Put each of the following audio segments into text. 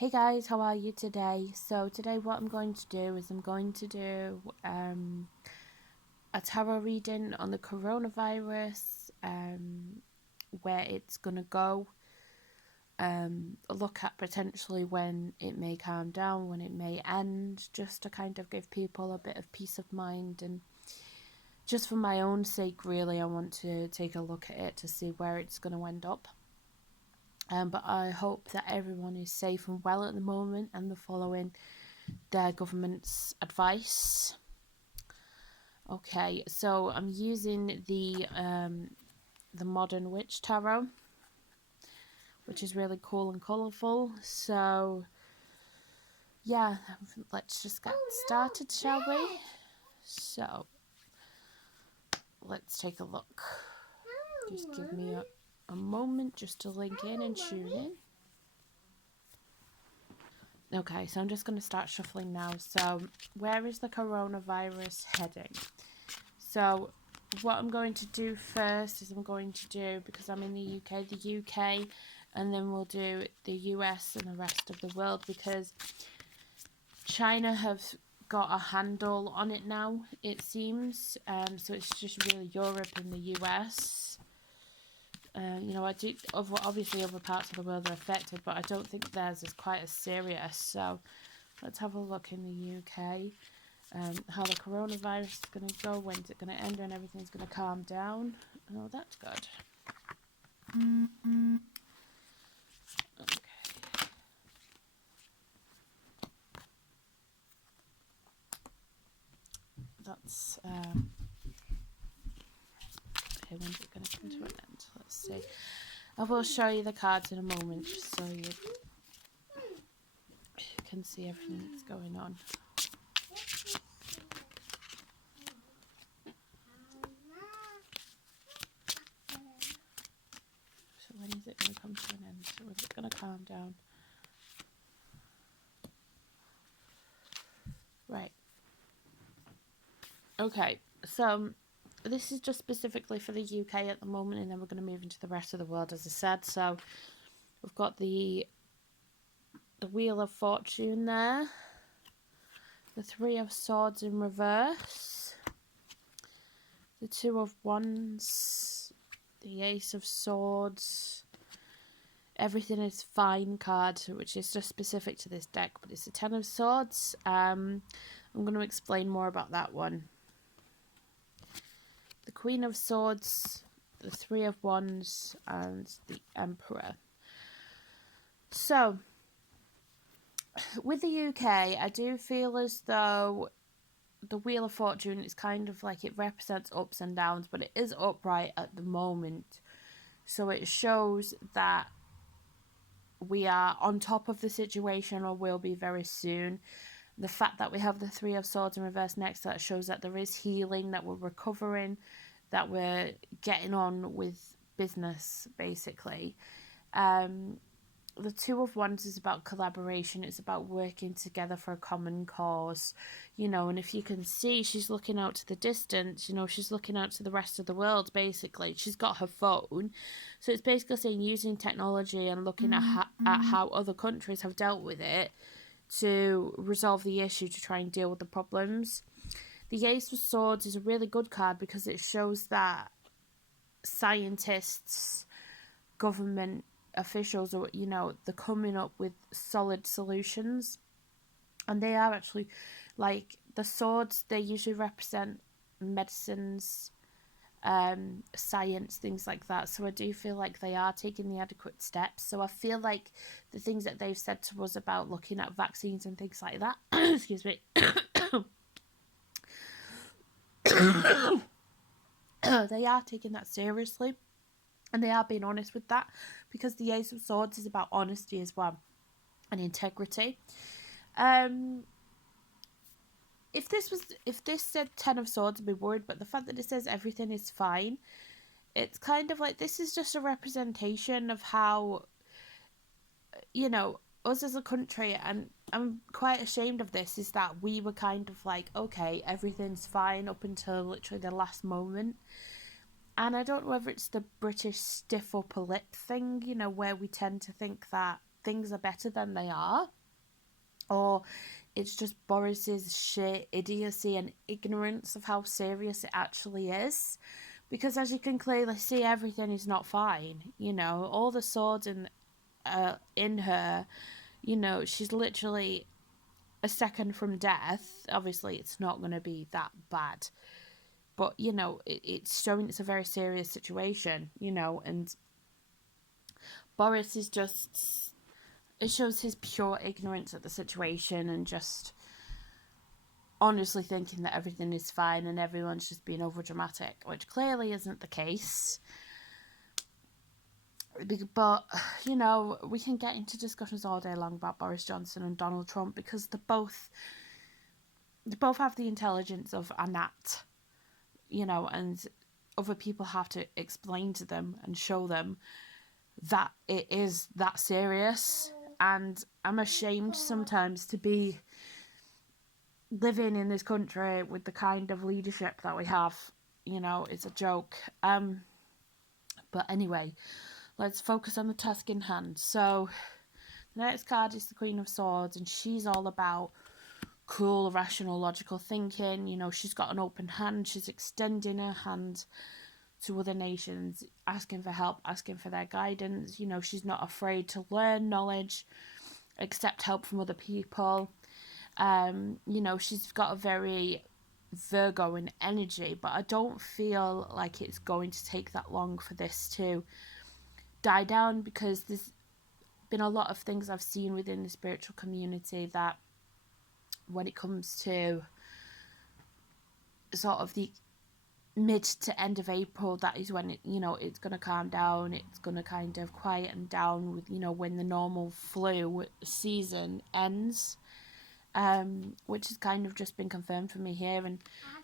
Hey guys, how are you today? So today what I'm going to do is I'm going to do a tarot reading on the coronavirus, where it's going to go, a look at potentially when it may calm down, when it may end, just to kind of give people a bit of peace of mind, and just for my own sake really I want to take a look at it to see where it's going to end up. But I hope that everyone is safe and well at the moment and they're following their government's advice. Okay, so I'm using the Modern Witch Tarot, which is really cool and colourful. So yeah, let's just get started, shall we? So let's take a look. Just give me a moment just to link in and tune in. Okay, so I'm just going to start shuffling now. So where is the coronavirus heading? So what I'm going to do first is I'm going to do, because I'm in the UK, and then we'll do the US and the rest of the world, because China have got a handle on it now, it seems. So it's just really Europe and the US. Obviously other parts of the world are affected, but I don't think theirs is quite as serious. So let's have a look in the UK. How the coronavirus is going to go, when's it going to end, and everything's going to calm down. Oh, that's good. Okay. That's okay. When's it going to come to an end? Let's see. I will show you the cards in a moment, just so you can see everything that's going on. So when is it going to come to an end? Or is it going to calm down? Right. Okay, so this is just specifically for the UK at the moment, and then we're going to move into the rest of the world, as I said. So we've got the Wheel of Fortune there, the Three of Swords in reverse, the Two of Wands, the Ace of Swords, Everything is Fine card, which is just specific to this deck, but it's the Ten of Swords. I'm going to explain more about that one. The Queen of Swords, the Three of Wands, and the Emperor. So with the UK, I do feel as though the Wheel of Fortune is kind of like, it represents ups and downs, but it is upright at the moment. So it shows that we are on top of the situation, or will be very soon. The fact that we have the Three of Swords in reverse next to that shows that there is healing, that we're recovering, that we're getting on with business, basically. The Two of Wands is about collaboration. It's about working together for a common cause, and if you can see, she's looking out to the distance, she's looking out to the rest of the world, basically. She's got her phone. So it's basically saying using technology and looking at how other countries have dealt with it to resolve the issue, to try and deal with the problems. The Ace of Swords is a really good card because it shows that scientists, government officials, or they're coming up with solid solutions, and they are actually, like, the swords, they usually represent medicines, science, things like that. So I do feel like they are taking the adequate steps. So I feel like the things that they've said to us about looking at vaccines and things like that excuse me they are taking that seriously, and they are being honest with that, because the Ace of Swords is about honesty as well, and integrity. If this said Ten of Swords, I'd be worried, but the fact that it says everything is fine, it's kind of like, this is just a representation of how, us as a country, and I'm quite ashamed of this, is that we were kind of like, okay, everything's fine up until literally the last moment. And I don't know whether it's the British stiff upper lip thing, where we tend to think that things are better than they are, or it's just Boris's sheer idiocy and ignorance of how serious it actually is. Because as you can clearly see, everything is not fine. You know, all the swords in her, you know, she's literally a second from death. Obviously, it's not going to be that bad. But, you know, it's showing it's a very serious situation, you know, and Boris is just. It shows his pure ignorance of the situation and just honestly thinking that everything is fine and everyone's just being over dramatic, which clearly isn't the case. But, you know, we can get into discussions all day long about Boris Johnson and Donald Trump because they both have the intelligence of a gnat, you know, and other people have to explain to them and show them that it is that serious. And I'm ashamed sometimes to be living in this country with the kind of leadership that we have. You know, it's a joke. But anyway, let's focus on the task in hand. So the next card is the Queen of Swords, and she's all about cool, rational, logical thinking. You know, she's got an open hand. She's extending her hand to other nations, asking for help, asking for their guidance. You know, she's not afraid to learn knowledge, accept help from other people. You know, she's got a very Virgo in energy, but I don't feel like it's going to take that long for this to die down, because there's been a lot of things I've seen within the spiritual community that when it comes to sort of the mid to end of April, that is when it, you know, it's going to calm down, it's going to kind of quieten down with, you know, when the normal flu season ends, which has kind of just been confirmed for me here. And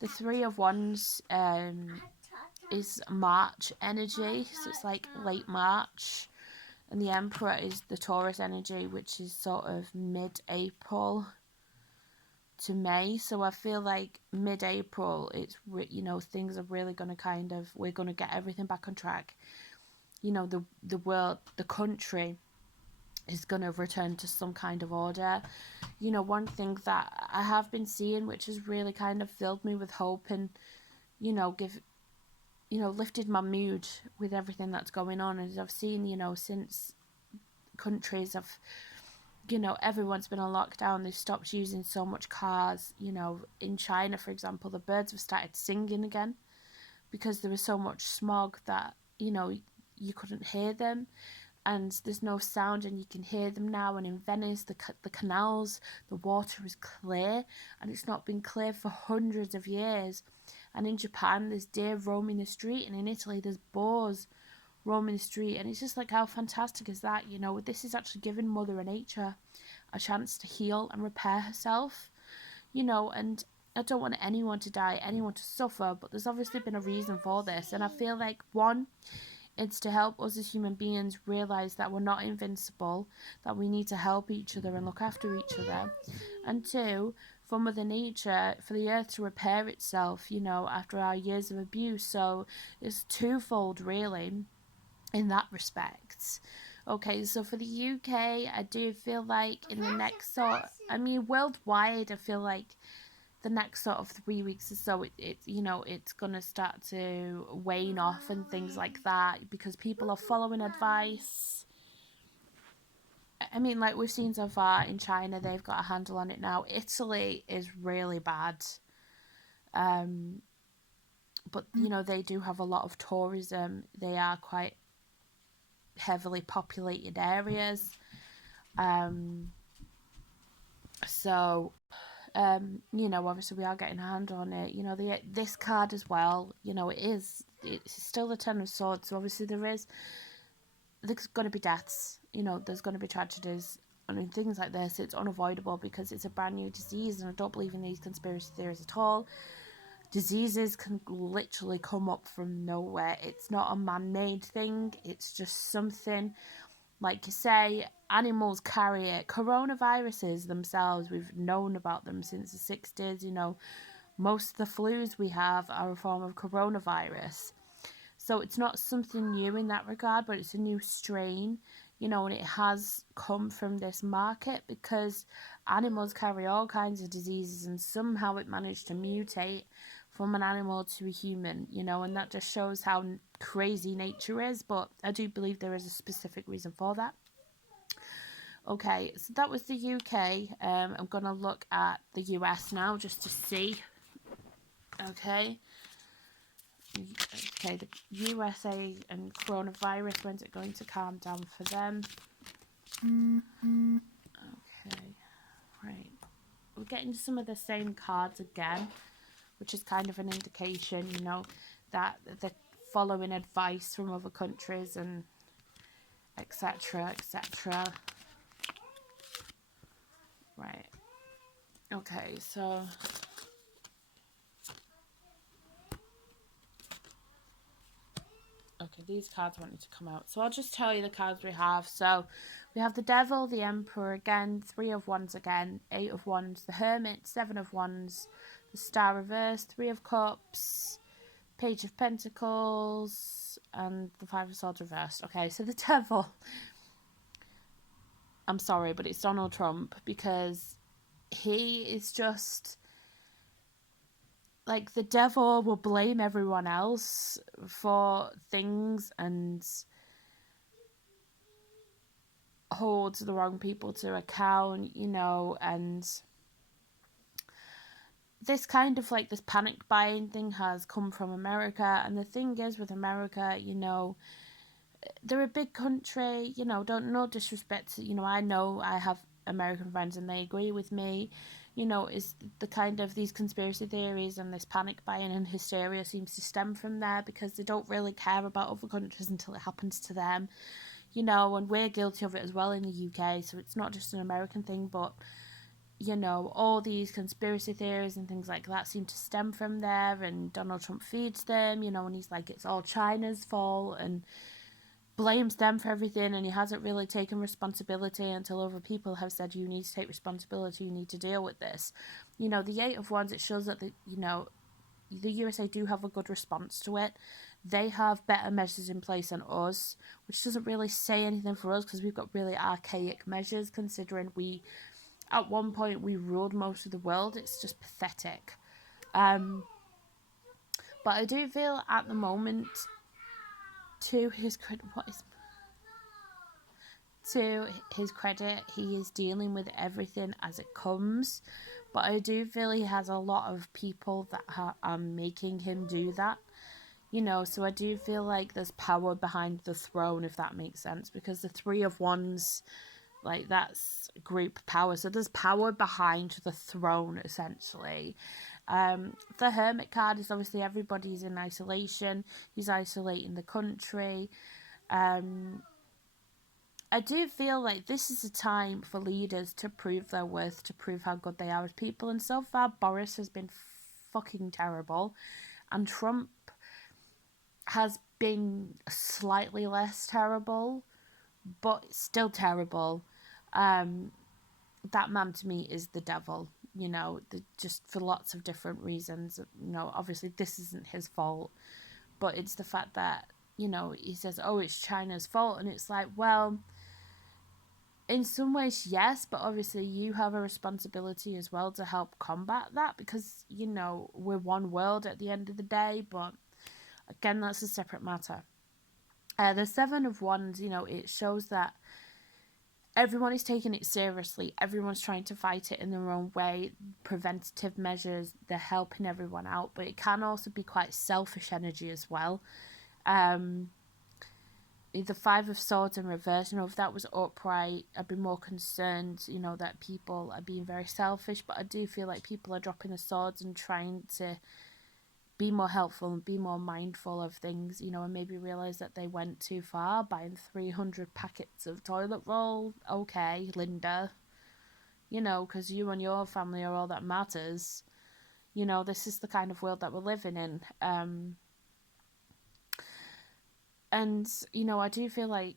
the Three of Wands is March energy, so it's like late March, and the Emperor is the Taurus energy, which is sort of mid-April to May. So I feel like mid-April, it's, you know, things are really going to kind of, we're going to get everything back on track. You know, the world, the country is going to return to some kind of order. You know, one thing that I have been seeing, which has really kind of filled me with hope and, you know, lifted my mood with everything that's going on, is I've seen, you know, since countries have, you know, everyone's been on lockdown, they've stopped using so much cars. You know, in China, for example, the birds have started singing again because there was so much smog that, you know, you couldn't hear them, and there's no sound and you can hear them now. And in Venice, the canals, the water is clear, and it's not been clear for hundreds of years. And in Japan, there's deer roaming the street, and in Italy, there's boars roaming the street. And it's just like, how fantastic is that? You know, this is actually giving Mother Nature a chance to heal and repair herself, you know. And I don't want anyone to die, anyone to suffer, but there's obviously been a reason for this. And I feel like, one, it's to help us as human beings realise that we're not invincible, that we need to help each other and look after each other. And two, for Mother Nature, for the earth to repair itself, you know, after our years of abuse. So it's twofold, really, in that respect. Okay, so for the UK, I do feel like in the next worldwide, I feel like the next sort of 3 weeks or so, it you know, it's gonna start to wane off and things like that, because people are following advice. I mean, like we've seen so far in China, they've got a handle on it now. Italy is really bad. But, you know, they do have a lot of tourism. They are quite heavily populated areas. So, you know, obviously we are getting a hand on it. You know, this card as well, you know, it's still the Ten of Swords. So obviously there's going to be deaths, you know, there's going to be tragedies. I mean, things like this, it's unavoidable because it's a brand new disease, and I don't believe in these conspiracy theories at all. Diseases can literally come up from nowhere. It's not a man-made thing. It's just something, like you say, animals carry it. Coronaviruses themselves, we've known about them since the 60s. You know, most of the flus we have are a form of coronavirus. So it's not something new in that regard, but it's a new strain. you know, and it has come from this market because animals carry all kinds of diseases, and somehow it managed to mutate from an animal to a human, you know, and that just shows how crazy nature is. But I do believe there is a specific reason for that. Okay, so that was the UK. I'm going to look at the US now just to see. Okay. Okay, the USA and coronavirus, when's it going to calm down for them? Okay, right. We're getting some of the same cards again, which is kind of an indication, you know, that they're following advice from other countries and etc. etc. Right. Okay, so okay, these cards wanted to come out. So I'll just tell you the cards we have. So we have the Devil, the Emperor again, 3 of Wands again, 8 of Wands, the Hermit, 7 of Wands, the Star reversed, 3 of Cups, Page of Pentacles, and the 5 of Swords reversed. Okay, so the Devil, I'm sorry, but it's Donald Trump, because he is just like, the devil will blame everyone else for things and hold the wrong people to account, you know, and this kind of like this panic buying thing has come from America. And the thing is with America, you know, they're a big country, you know, don't, no disrespect to, you know I have American friends and they agree with me, you know, is the kind of these conspiracy theories and this panic buying and hysteria seems to stem from there, because they don't really care about other countries until it happens to them, you know, and we're guilty of it as well in the UK, so it's not just an American thing. But, you know, all these conspiracy theories and things like that seem to stem from there, and Donald Trump feeds them, you know, and he's like, it's all China's fault, and blames them for everything, and he hasn't really taken responsibility until other people have said, you need to take responsibility, you need to deal with this. You know, the 8 of Wands, it shows that, the USA do have a good response to it. They have better measures in place than us, which doesn't really say anything for us, because we've got really archaic measures, considering at one point we ruled most of the world. It's just pathetic. But I do feel at the moment, to his credit, he is dealing with everything as it comes. But I do feel he has a lot of people that are making him do that. You know, so I do feel like there's power behind the throne, if that makes sense, because the 3 of Wands, like, that's group power. So there's power behind the throne, essentially. The Hermit card is obviously everybody's in isolation. He's isolating the country. I do feel like this is a time for leaders to prove their worth, to prove how good they are as people. And so far, Boris has been fucking terrible. And Trump has been slightly less terrible, but still terrible. That man to me is the devil, you know, just for lots of different reasons. You know, obviously this isn't his fault, but it's the fact that, you know, he says, oh, it's China's fault. And it's like, well, in some ways, yes, but obviously you have a responsibility as well to help combat that, because, you know, we're one world at the end of the day. But again, that's a separate matter. The 7 of Wands, you know, it shows that everyone is taking it seriously. Everyone's trying to fight it in their own way. Preventative measures, they're helping everyone out. But it can also be quite selfish energy as well. The 5 of Swords in reverse, you know, if that was upright, I'd be more concerned, you know, that people are being very selfish. But I do feel like people are dropping the swords and trying to be more helpful and be more mindful of things, you know, and maybe realise that they went too far buying 300 packets of toilet roll. Okay, Linda, you know, because you and your family are all that matters. You know, this is the kind of world that we're living in. And, you know, I do feel like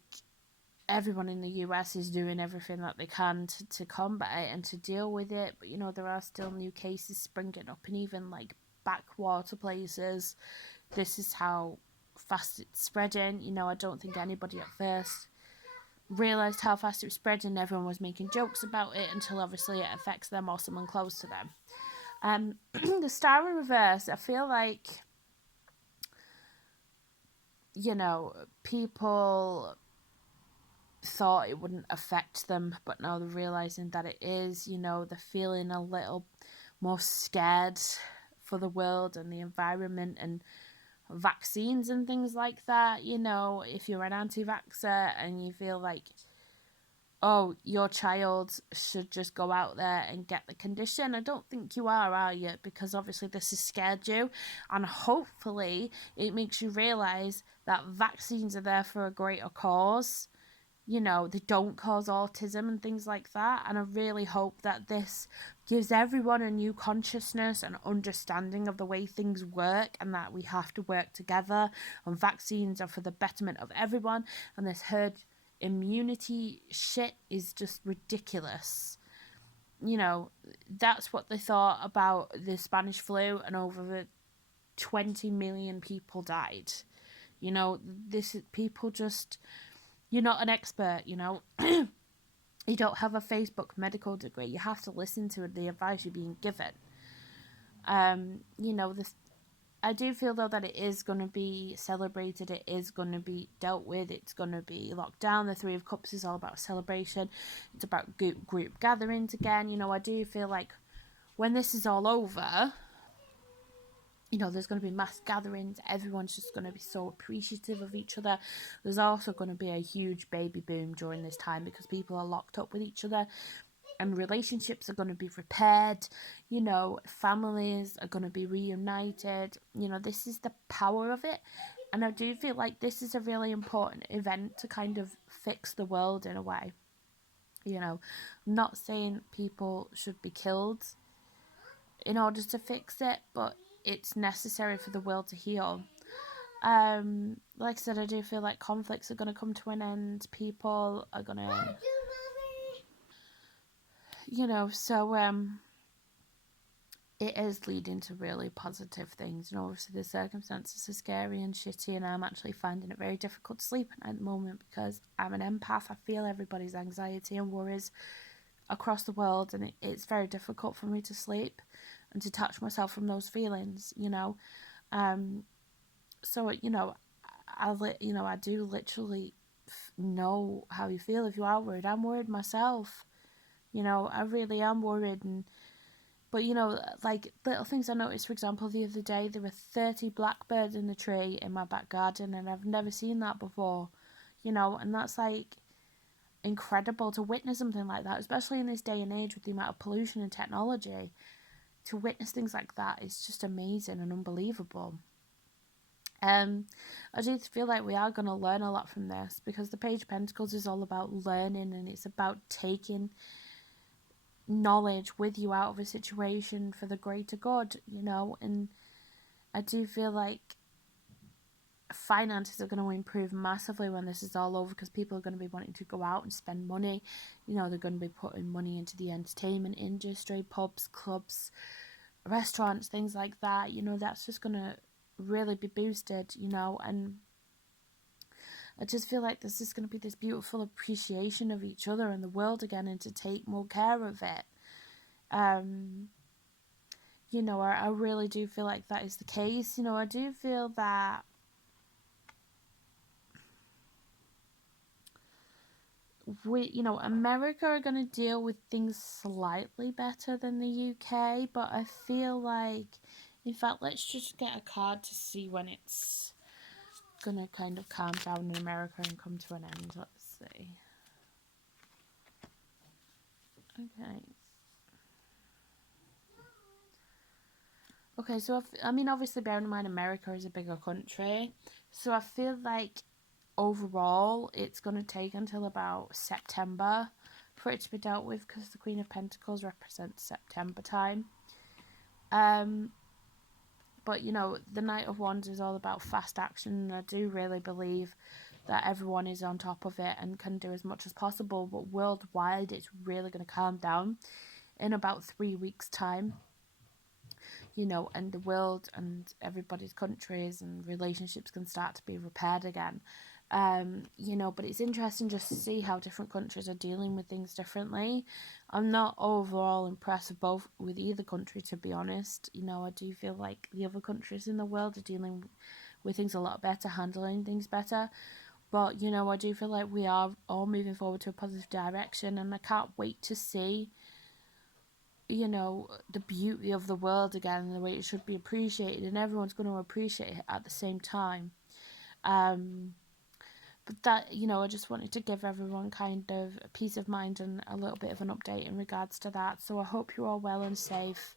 everyone in the US is doing everything that they can to combat it and to deal with it. But, you know, there are still new cases springing up, and even like backwater places. This is how fast it's spreading. You know, I don't think anybody at first realised how fast it was spreading. Everyone was making jokes about it until obviously it affects them or someone close to them. The Star in Reverse, I feel like, people thought it wouldn't affect them, but now they're realising that it is. They're feeling a little more scared for the world and the environment and vaccines and things like that. If you're an anti-vaxxer and you feel like, oh, your child should just go out there and get the condition, I don't think you are you? Because obviously this has scared you, and hopefully it makes you realise that vaccines are there for a greater cause. They don't cause autism and things like that. And I really hope that this gives everyone a new consciousness and understanding of the way things work, and that we have to work together, and vaccines are for the betterment of everyone. And this herd immunity shit is just ridiculous. That's what they thought about the Spanish flu, and over 20 million people died. This is people just... You're not an expert, You don't have a Facebook medical degree. You have to listen to the advice you're being given. I do feel, though, that it is going to be celebrated. It is going to be dealt with. It's going to be locked down. The Three of Cups is all about celebration. It's about group gatherings again. I do feel like when this is all over... there's going to be mass gatherings. Everyone's just going to be so appreciative of each other. There's also going to be a huge baby boom during this time because people are locked up with each other and relationships are going to be repaired. Families are going to be reunited. This is the power of it. And I do feel like this is a really important event to kind of fix the world in a way. I'm not saying people should be killed in order to fix it, but it's necessary for the world to heal. Like I said, I do feel like conflicts are going to come to an end. People are going to... it is leading to really positive things. Obviously the circumstances are scary and shitty, and I'm actually finding it very difficult to sleep at the moment because I'm an empath. I feel everybody's anxiety and worries across the world, and it's very difficult for me to sleep and to detach myself from those feelings. So I do literally know how you feel if you are worried. I'm worried myself. I really am worried. But like little things I noticed, for example, the other day there were 30 blackbirds in the tree in my back garden, and I've never seen that before. And that's like incredible to witness something like that, especially in this day and age with the amount of pollution and technology. To witness things like that is just amazing and unbelievable. I do feel like we are going to learn a lot from this, because the Page of Pentacles is all about learning, and it's about taking knowledge with you out of a situation for the greater good, and I do feel like finances are going to improve massively when this is all over, because people are going to be wanting to go out and spend money. They're going to be putting money into the entertainment industry, pubs, clubs, restaurants, things like that. That's just going to really be boosted, and I just feel like there's just going to be this beautiful appreciation of each other and the world again, and to take more care of it. I really do feel like that is the case. I do feel that America are going to deal with things slightly better than the UK, but I feel like, in fact, let's just get a card to see when it's going to kind of calm down in America and come to an end. Let's see. Okay, so obviously bearing in mind America is a bigger country, so I feel like overall it's going to take until about September for it to be dealt with, because the Queen of Pentacles represents September time. But the Knight of Wands is all about fast action, and I do really believe that everyone is on top of it and can do as much as possible, but worldwide it's really going to calm down in about 3 weeks time. And the world and everybody's countries and relationships can start to be repaired again, You know, but it's interesting just to see how different countries are dealing with things differently. I'm not overall impressed with either country, to be honest. You know, I do feel like the other countries in the world are dealing with things a lot better, handling things better. But, you know, I do feel like we are all moving forward to a positive direction, and I can't wait to see, you know, the beauty of the world again and the way it should be appreciated, and everyone's going to appreciate it at the same time. Um, but that, you know, I just wanted to give everyone kind of a peace of mind and a little bit of an update in regards to that. So I hope you're all well and safe.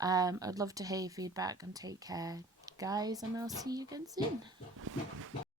I'd love to hear your feedback, and take care, guys, and I'll see you again soon.